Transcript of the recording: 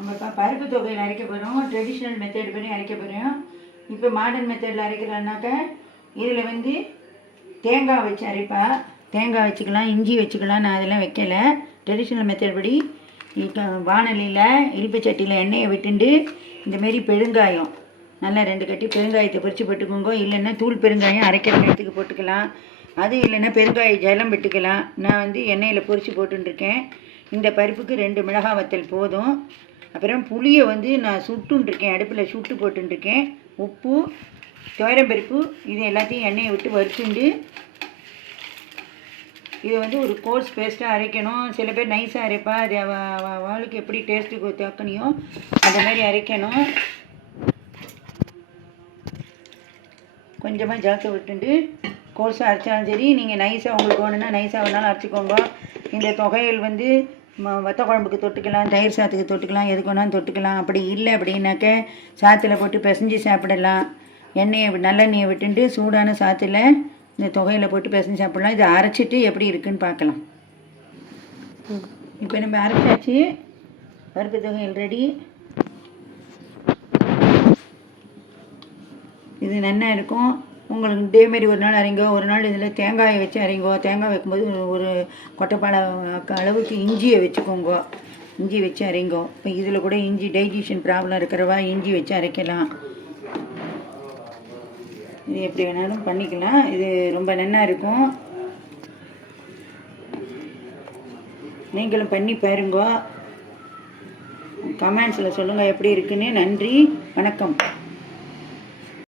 நம்ம இப்போ பருப்பு தொகையில் அரைக்க போகிறோம் ட்ரெடிஷ்னல் மெத்தட் பண்ணி அரைக்க போகிறோம் இப்போ மாடர்ன் மெத்தடில் அரைக்கிறோம்னாக்க இதில் வந்து தேங்காய் வச்சு அரைப்பா. தேங்காய் வச்சுக்கலாம் இஞ்சி வச்சுக்கலாம். நான் அதெல்லாம் வைக்கலை. ட்ரெடிஷ்னல் மெத்தட் படி இப்போ வானலியில் இழுப்பு சட்டியில் எண்ணெயை விட்டுண்டு இந்தமாரி பெருங்காயம் நல்லா ரெண்டு கட்டி பெருங்காயத்தை பொரிச்சு போட்டுக்கோங்க. இல்லைன்னா தூள் பெருங்காயம் அரைக்கிற நேரத்துக்கு போட்டுக்கலாம். அது இல்லைன்னா பெருங்காய ஜலம் விட்டுக்கலாம். நான் வந்து எண்ணெயில் பொறிச்சு போட்டுருக்கேன் இந்த பருப்புக்கு ரெண்டு மிளகாய் வத்தல் போதும். அப்புறம் புளியை வந்து நான் சுட்டுருக்கேன் அடுப்பில் சுட்டு போட்டுருக்கேன் உப்பு துவரம்பருப்பு இது எல்லாத்தையும் எண்ணெயை விட்டு வறுத்துண்டு இது வந்து ஒரு கோர்ஸ் பேஸ்ட்டாக அரைக்கணும். சில பேர் நைஸாக அரைப்பா. அது அவளுக்கு எப்படி டேஸ்ட்டுக்கு தக்கனையோ அந்த மாதிரி அரைக்கணும். கொஞ்சமாக ஜாஸ்தி விட்டுண்டு கோர்ஸாக அரைச்சாலும் சரி. நீங்கள் நைஸாக உங்களுக்கு வேணும்னா நைஸாக வேணாலும் அரைச்சிக்கோங்க. இந்த தொகையில் வந்து வத்த குழம்புக்கு தொட்டுக்கலாம் தயிர் சாத்துக்கு தொட்டுக்கலாம் எதுக்கு வேணாலும் தொட்டுக்கலாம். அப்படி இல்லை அப்படின்னாக்க சாத்தில் போட்டு பிசைஞ்சு சாப்பிடலாம். எண்ணெயை நல்லெண்ணெயை விட்டுட்டு சூடான சாத்தில் இந்த தொகையில் போட்டு பிசைஞ்சு சாப்பிடலாம். இதை அரைச்சிட்டு எப்படி இருக்குன்னு பார்க்கலாம். இப்போ நம்ம அரைச்சாச்சு. பருப்பு தொகையில் ரெடி. இது நல்லா இருக்கும். உங்களுக்கு இதே மாதிரி ஒரு நாள் அரைங்கோ ஒரு நாள் இதில் தேங்காயை வச்சு அரைங்கோ தேங்காய் வைக்கும்போது ஒரு- கொட்டைப்பாலை அளவுக்கு இஞ்சியை வச்சுக்கோங்க. இஞ்சி வச்சு அரைங்கோ. இப்போ இதில் கூட இஞ்சி டைஜஷன் ப்ராப்ளம் இருக்கிறவா இஞ்சி வச்சு அரைக்கலாம். இது எப்படி வேணாலும் பண்ணிக்கலாம். இது ரொம்ப நன்னாக இருக்கும். நீங்களும் பண்ணி பாருங்க. கமெண்ட்ஸில் சொல்லுங்கள் எப்படி இருக்குன்னு. நன்றி. வணக்கம்.